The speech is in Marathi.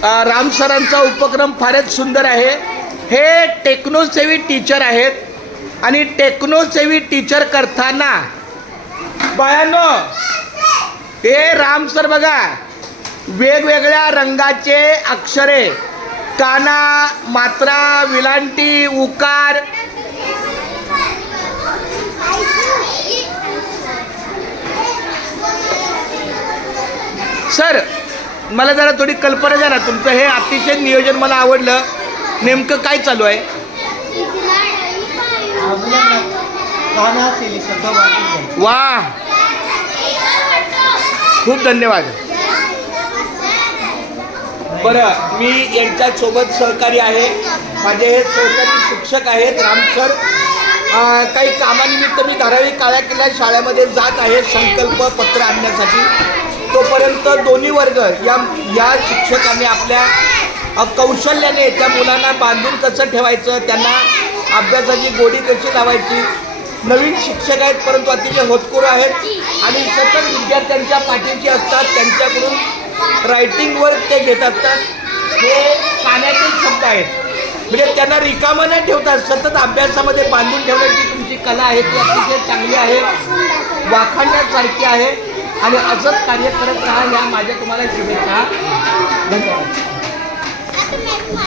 राम सरांचा उपक्रम फारच सुंदर आहे। हे टेक्नोसेवी टीचर आहेत आणि टेक्नोसेवी टीचर करताना बायानो हे राम सर बघा वेगवेगळ्या रंगाचे अक्षरे, काना, मात्रा, विलांटी, उकार सर मला जरा थोडी कल्पना द्या ना, तुमचं हे अतिशय नियोजन मला आवडलं। नेमकं काय चालू आहे? वा, खूप धन्यवाद। बरं, मी यांच्यासोबत सहकारी आहे, माझे हे सहकारी शिक्षक आहेत राम सर। काही कामानिमित्त मी धारावी काळ्या किल्ला शाळेमध्ये जात आहे संकल्प पत्र आणण्यासाठी। तोपर्यंत दोन्ही वर्ग या शिक्षकांनी आपल्या कौशल्याने त्या मुलांना बांधून कसं ठेवायचं, त्यांना अभ्यासाची गोडी कशी लावायची। नवीन शिक्षक आहेत परंतु अतिशय होतकरू आहेत आणि सतत विद्यार्थ्यांच्या पाठीशी असतात, त्यांच्याकडून रायटिंग वर्क ते घेत असतात। हे कानाचे शब्द आहेत, म्हणजे त्यांना रिकामं नाही ठेवतात, सतत अभ्यासामध्ये बांधून ठेवण्याची तुमची कला आहे ती अतिशय चांगली आहे, वाखाणण्यासारखी आहे आणि असंच कार्य करत राहा। या माझ्या तुम्हाला शुभेच्छा। धन्यवाद।